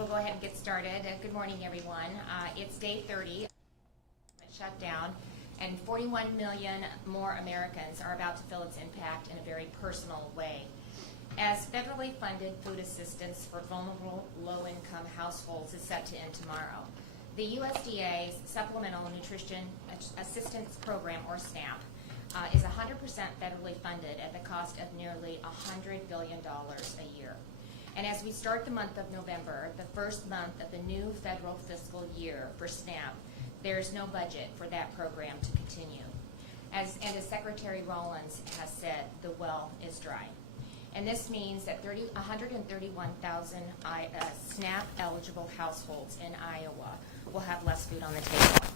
we'll go ahead and get started. Good morning, everyone. It's day 30, shutdown, and 41 million more Americans are about to feel its impact in a very personal way. As federally funded food assistance for vulnerable low-income households is set to end tomorrow, the USDA's Supplemental Nutrition Assistance Program, or SNAP, is 100% federally funded at the cost of nearly $100 billion a year. And as we start the month of November, the first month of the new federal fiscal year for SNAP, there is no budget for that program to continue. As Secretary Reynolds has said, the well is dry. And this means that 131,000 SNAP-eligible households in Iowa will have less food on the table.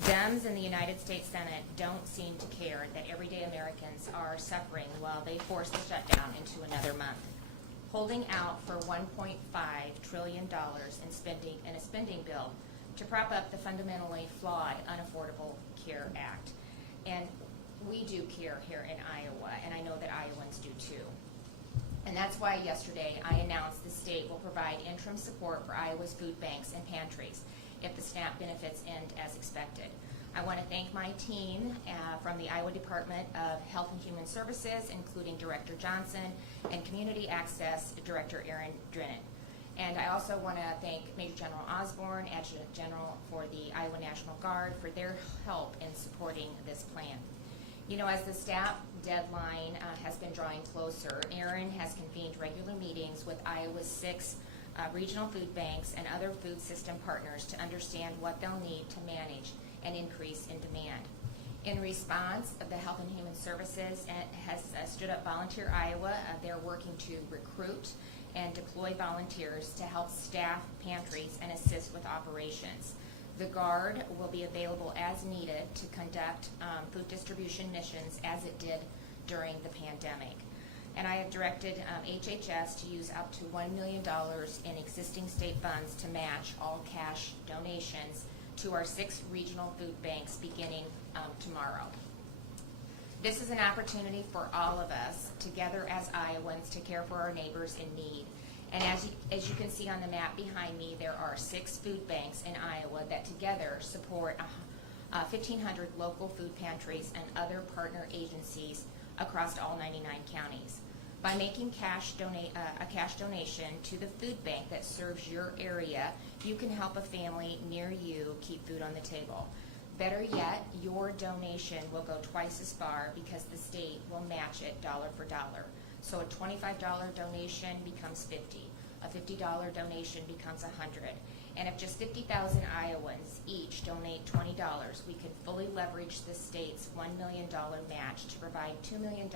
Dems in the United States Senate don't seem to care that everyday Americans are suffering while they force the shutdown into another month, holding out for $1.5 trillion in a spending bill to prop up the fundamentally flawed Unaffordable Care Act. And we do care here in Iowa, and I know that Iowans do too. And that's why yesterday I announced the state will provide interim support for Iowa's food banks and pantries if the SNAP benefits end as expected. I want to thank my team from the Iowa Department of Health and Human Services, including Director Johnson and Community Access Director Aaron Drennan. And I also want to thank Major General Osborne, Adjutant General for the Iowa National Guard, for their help in supporting this plan. You know, as the SNAP deadline has been drawing closer, Aaron has convened regular meetings with Iowa's 6 regional food banks and other food system partners to understand what they'll need to manage an increase in demand. In response, the Health and Human Services has stood up Volunteer Iowa. They're working to recruit and deploy volunteers to help staff pantries and assist with operations. The Guard will be available as needed to conduct food distribution missions as it did during the pandemic. And I have directed HHS to use up to $1 million in existing state funds to match all cash donations to our 6 regional food banks beginning tomorrow. This is an opportunity for all of us, together as Iowans, to care for our neighbors in need. And as you can see on the map behind me, there are 6 food banks in Iowa that together support 1,500 local food pantries and other partner agencies across all 99 counties. By making a cash donation to the food bank that serves your area, you can help a family near you keep food on the table. Better yet, your donation will go twice as far because the state will match it dollar for dollar. So a $25 donation becomes $50. A $50 donation becomes $100. And if just 50,000 Iowans each donate $20, we can fully leverage the state's $1 million match to provide $2 million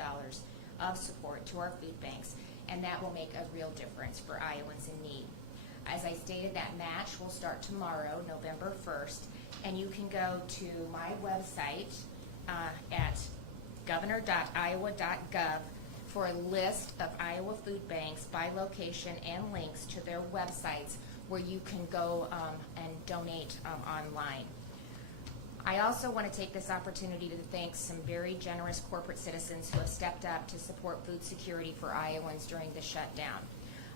of support to our food banks, and that will make a real difference for Iowans in need. As I stated, that match will start tomorrow, November 1st, and you can go to my website at governor.iowa.gov for a list of Iowa food banks by location and links to their websites where you can go and donate online. I also want to take this opportunity to thank some very generous corporate citizens who have stepped up to support food security for Iowans during the shutdown.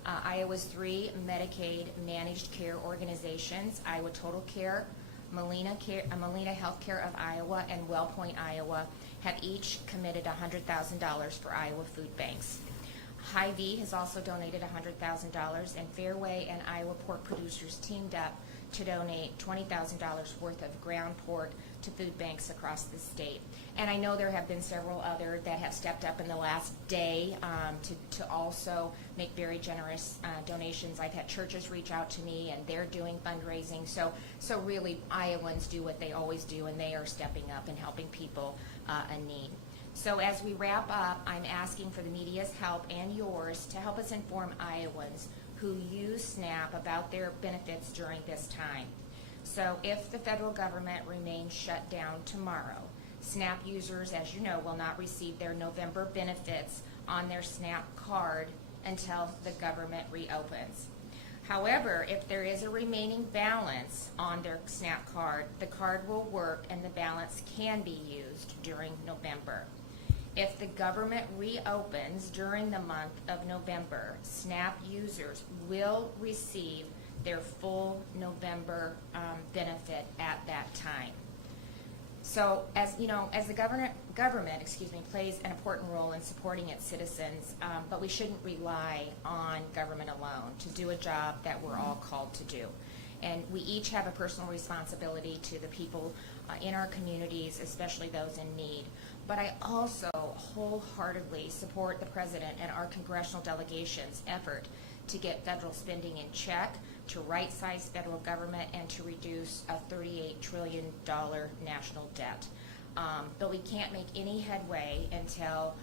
Iowa's 3 Medicaid managed care organizations, Iowa Total Care, Molina Healthcare of Iowa, and WellPoint Iowa, have each committed $100,000 for Iowa food banks. Hy-Vee has also donated $100,000, and Fairway and Iowa pork producers teamed up to donate $20,000 worth of ground pork to food banks across the state. And I know there have been several other that have stepped up in the last day to also make very generous donations. I've had churches reach out to me, and they're doing fundraising. So really, Iowans do what they always do, and they are stepping up and helping people in need. So as we wrap up, I'm asking for the media's help and yours to help us inform Iowans who use SNAP about their benefits during this time. So if the federal government remains shut down tomorrow, SNAP users, as you know, will not receive their November benefits on their SNAP card until the government reopens. However, if there is a remaining balance on their SNAP card, the card will work and the balance can be used during November. If the government reopens during the month of November, SNAP users will receive their full November benefit at that time. So, as you know, as the government plays an important role in supporting its citizens, but we shouldn't rely on government alone to do a job that we're all called to do. And we each have a personal responsibility to the people in our communities, especially those in need. But I also wholeheartedly support the President and our congressional delegation's effort to get federal spending in check, to right-size federal government, and to reduce a $38 trillion national debt. But we can't make any headway until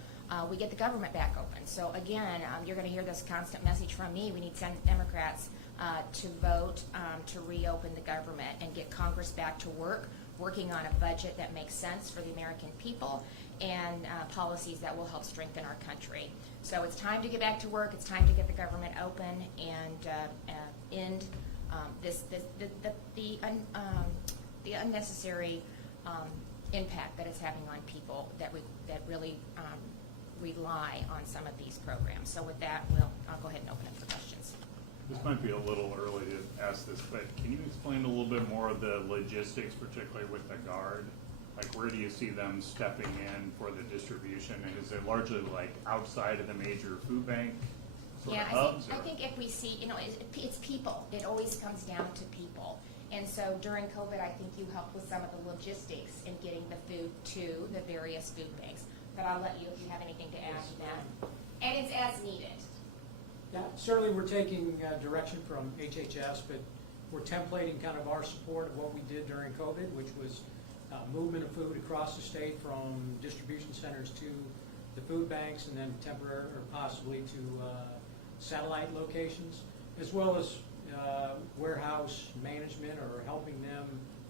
we get the government back open. So again, you're going to hear this constant message from me. We need Senate Democrats to vote to reopen the government and get Congress back to work, working on a budget that makes sense for the American people and policies that will help strengthen our country. So it's time to get back to work. It's time to get the government open and end the unnecessary impact that it's having on people that really rely on some of these programs. So with that, I'll go ahead and open it for questions. This might be a little early to ask this, but can you explain a little bit more of the logistics, particularly with the Guard? Like, where do you see them stepping in for the distribution? And is it largely like outside of the major food bank sort of hubs? I think if we see, it's people. It always comes down to people. And so during COVID, I think you helped with some of the logistics in getting the food to the various food banks. But I'll let you, if you have anything to add to that. And it's as needed. Yeah, certainly we're taking direction from HHS, but we're templating kind of our support of what we did during COVID, which was movement of food across the state from distribution centers to the food banks, and then temporary or possibly to satellite locations, as well as warehouse management or helping them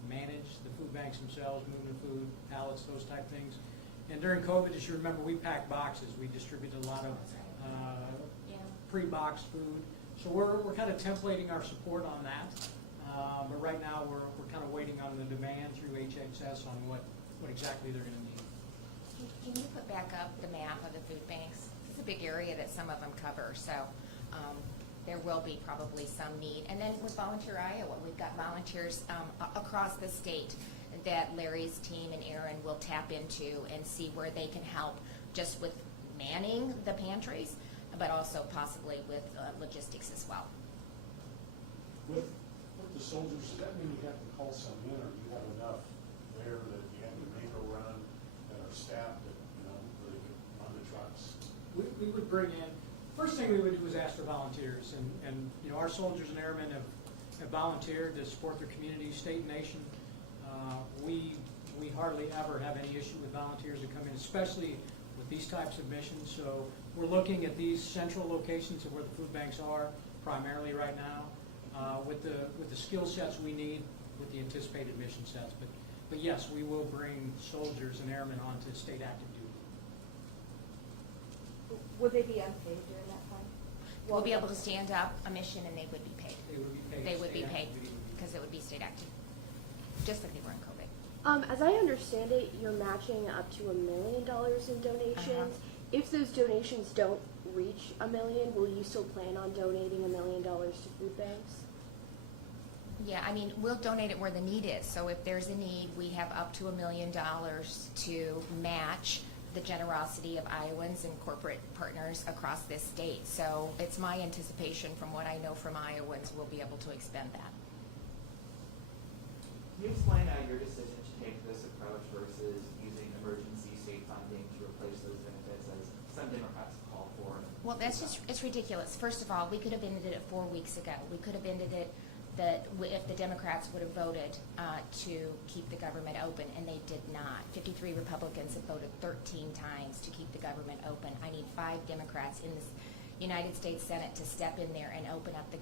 manage the food banks themselves, moving the food, pallets, those type things. And during COVID, as you remember, we packed boxes. We distributed a lot of pre-boxed food. So we're kind of templating our support on that. But right now we're kind of waiting on the demand through HHS on what exactly they're going to need. Can you put back up the map of the food banks? It's a big area that some of them cover, so there will be probably some need. And then with Volunteer Iowa, we've got volunteers across the state that Larry's team and Aaron will tap into and see where they can help just with manning the pantries, but also possibly with logistics as well. With the soldiers, does that mean you have to call some in, or do you have enough there that you have to make a run that are staffed that, where they can run the trucks? We would bring in, first thing we would do is ask for volunteers, and our soldiers and airmen have volunteered to support their community, state and nation. We hardly ever have any issue with volunteers that come in, especially with these types of missions. So we're looking at these central locations of where the food banks are primarily right now, with the skill sets we need with the anticipated mission sets. But yes, we will bring soldiers and airmen onto state active duty. Would they be unpaid during that time? We'll be able to stand up a mission and they would be paid. They would be paid. They would be State paid active duty. because it would be state active, just like they were in COVID. As I understand it, you're matching up to $1 million in donations. If those donations don't reach $1 million, will you still plan on donating $1 million to food banks? Yeah, I mean, we'll donate it where the need is. So if there's a need, we have up to $1 million to match the generosity of Iowans and corporate partners across this state. So it's my anticipation from what I know from Iowans, we'll be able to expend that. Can you explain your decision to take this approach versus using emergency state funding to replace those benefits as some Democrats call for? Well, it's ridiculous. First of all, we could have ended it 4 weeks ago. We could have ended it if the Democrats would have voted to keep the government open, and they did not. 53 Republicans have voted 13 times to keep the government open. I need 5 Democrats in the United States Senate to step in there and open up the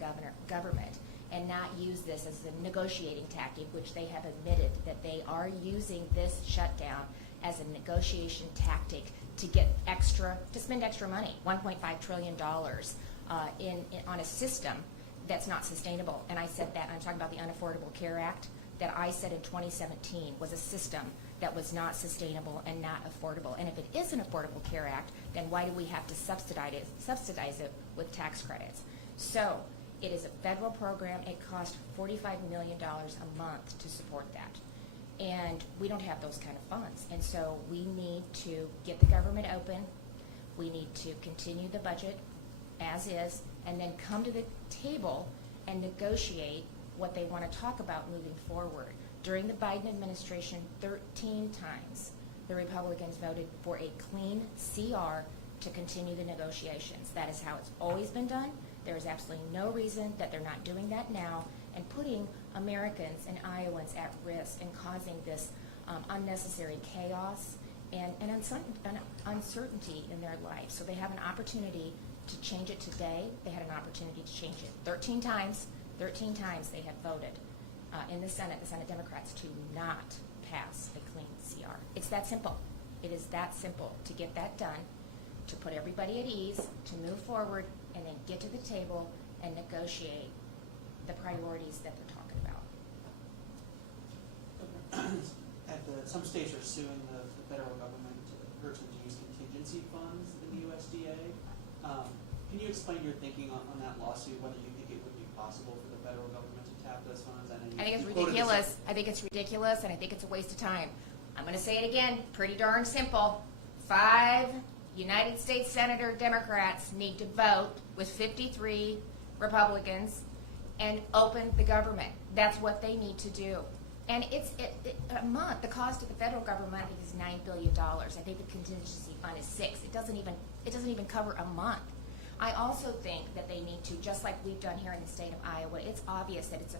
government and not use this as a negotiating tactic, which they have admitted that they are using this shutdown as a negotiation tactic to get to spend extra money, $1.5 trillion on a system that's not sustainable. And I said that, I'm talking about the Unaffordable Care Act, that I said in 2017 was a system that was not sustainable and not affordable. And if it is an Affordable Care Act, then why do we have to subsidize it with tax credits? So It is a federal program. It costs $45 million a month to support that. And we don't have those kind of funds. And so we need to get the government open. We need to continue the budget as is, and then come to the table and negotiate what they want to talk about moving forward. During the Biden administration, 13 times the Republicans voted for a clean CR to continue the negotiations. That is how it's always been done. There is absolutely no reason that they're not doing that now and putting Americans and Iowans at risk and causing this unnecessary chaos and uncertainty in their life. So they have an opportunity to change it today. They had an opportunity to change it 13 times. 13 times they have voted in the Senate Democrats, to not pass a clean CR. It's that simple. It is that simple to get that done, to put everybody at ease, to move forward, and then get to the table and negotiate the priorities that they're talking about. Some states are suing the federal government to urge them to use contingency funds in the USDA. Can you explain your thinking on that lawsuit, whether you think it would be possible for the federal government to tap those funds? I think it's ridiculous. I think it's ridiculous, and I think it's a waste of time. I'm going to say it again, pretty darn simple. 5 United States Senator Democrats need to vote with 53 Republicans and open the government. That's what they need to do. And it's a month. The cost of the federal government, I think, is $9 billion. I think the contingency fund is $6 billion. It doesn't even cover a month. I also think that they need to, just like we've done here in the state of Iowa, it's obvious that it's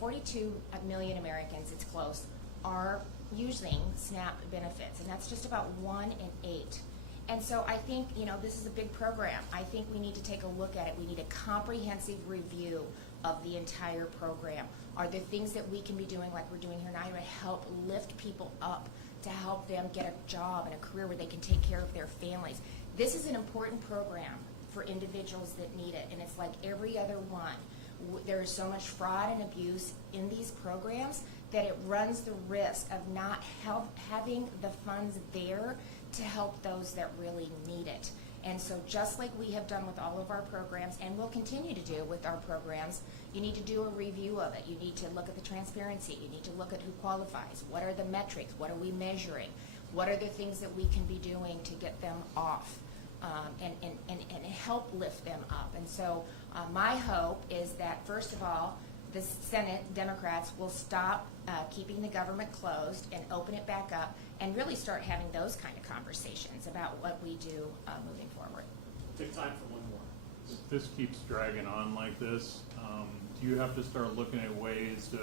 42 million Americans, it's close, are using SNAP benefits, and that's just about 1 in 8. And so I think, this is a big program. I think we need to take a look at it. We need a comprehensive review of the entire program. Are there things that we can be doing, like we're doing here in Iowa, to help lift people up, to help them get a job and a career where they can take care of their families? This is an important program for individuals that need it, and it's like every other one. There is so much fraud and abuse in these programs that it runs the risk of not having the funds there to help those that really need it. And so just like we have done with all of our programs, and will continue to do with our programs, you need to do a review of it. You need to look at the transparency. You need to look at who qualifies. What are the metrics? What are we measuring? What are the things that we can be doing to get them off and help lift them up? And so my hope is that, first of all, the Senate Democrats will stop keeping the government closed and open it back up and really start having those kind of conversations about what we do moving forward. Take time for one more. If this keeps dragging on like this, do you have to start looking at ways to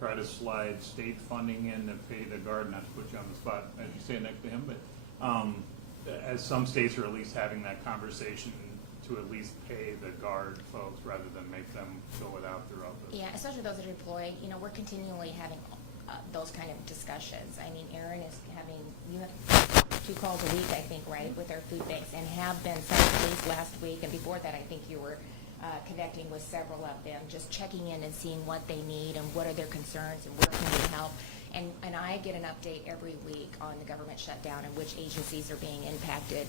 try to slide state funding in to pay the guard, not to put you on the spot as you say next to him, but as some states are at least having that conversation to at least pay the guard folks rather than make them go without throughout the... Yeah, especially those that are deployed. We're continually having those kind of discussions. I mean, Erin is having, you have 2 calls a week, I think, right, with our food banks, and have been since at least last week, and before that I think you were connecting with several of them, just checking in and seeing what they need and what are their concerns and where can we help. And I get an update every week on the government shutdown and which agencies are being impacted,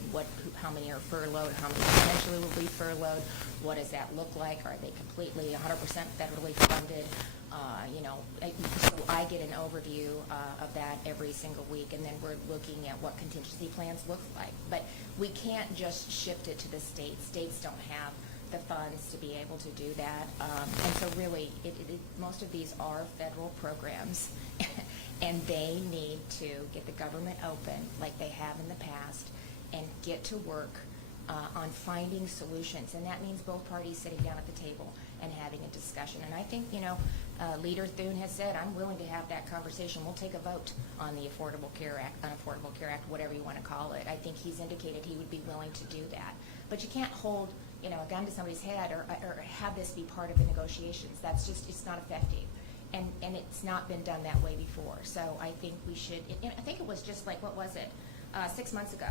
how many are furloughed, how many potentially will be furloughed, what does that look like, are they completely 100% federally funded? So I get an overview of that every single week, and then we're looking at what contingency plans look like. But we can't just shift it to the states. States don't have the funds to be able to do that. And so really, most of these are federal programs, and they need to get the government open like they have in the past and get to work on finding solutions. And that means both parties sitting down at the table and having a discussion. And I think, Leader Thune has said, I'm willing to have that conversation. We'll take a vote on the Affordable Care Act, whatever you want to call it. I think he's indicated he would be willing to do that. But you can't hold a gun to somebody's head or have this be part of the negotiations. That's just, it's not effective. And it's not been done that way before. So I think we should, I think it was just like, what was it, 6 months ago,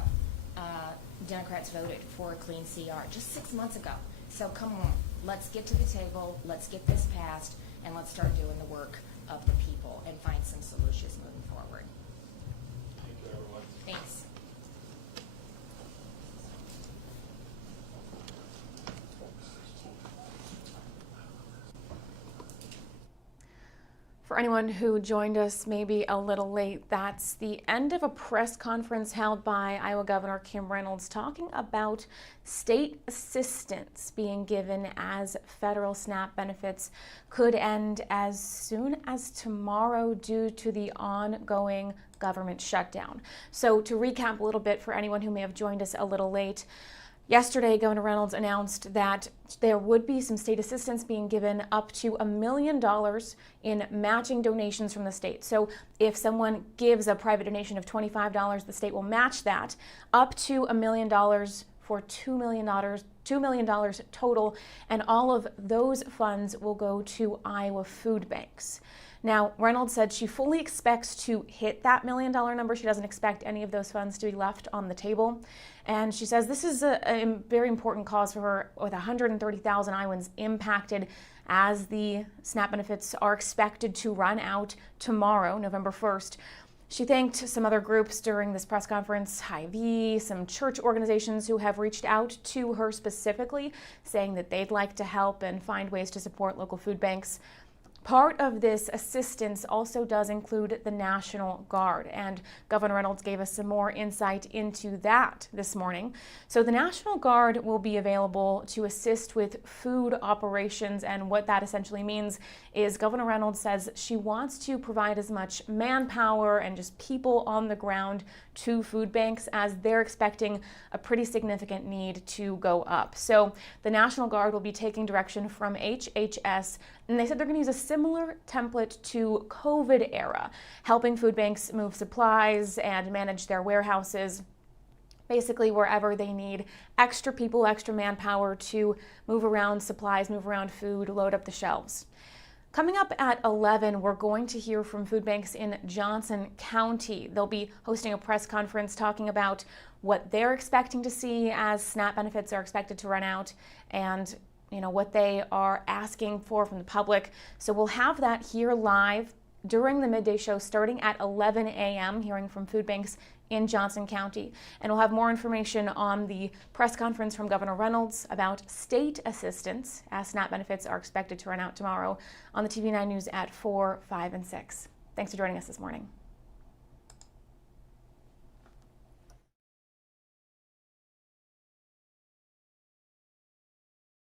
Democrats voted for a clean CR, just 6 months ago. So come on, let's get to the table, let's get this passed, and let's start doing the work of the people and find some solutions moving forward. Thank you, everyone. Thanks. For anyone who joined us maybe a little late, that's the end of a press conference held by Iowa Governor Kim Reynolds talking about state assistance being given as federal SNAP benefits could end as soon as tomorrow due to the ongoing government shutdown. So to recap a little bit for anyone who may have joined us a little late, yesterday, Governor Reynolds announced that there would be some state assistance being given up to $1 million in matching donations from the state. So if someone gives a private donation of $25, the state will match that up to $1 million for $2 million total, and all of those funds will go to Iowa food banks. Now, Reynolds said she fully expects to hit that $1 million number. She doesn't expect any of those funds to be left on the table. And she says this is a very important cause for her, with 130,000 Iowans impacted as the SNAP benefits are expected to run out tomorrow, November 1st. She thanked some other groups during this press conference, Hy-Vee, some church organizations who have reached out to her specifically, saying that they'd like to help and find ways to support local food banks. Part of this assistance also does include the National Guard, and Governor Reynolds gave us some more insight into that this morning. So the National Guard will be available to assist with food operations, and what that essentially means is Governor Reynolds says she wants to provide as much manpower and just people on the ground to food banks, as they're expecting a pretty significant need to go up. So the National Guard will be taking direction from HHS, and they said they're going to use a similar template to COVID era, helping food banks move supplies and manage their warehouses, basically wherever they need extra people, extra manpower to move around supplies, move around food, load up the shelves. Coming up at 11, we're going to hear from food banks in Johnson County. They'll be hosting a press conference talking about what they're expecting to see as SNAP benefits are expected to run out, and what they are asking for from the public. So we'll have that here live during the midday show starting at 11 a.m., hearing from food banks in Johnson County. And we'll have more information on the press conference from Governor Reynolds about state assistance as SNAP benefits are expected to run out tomorrow on the TV9 News at 4, 5, and 6. Thanks for joining us this morning.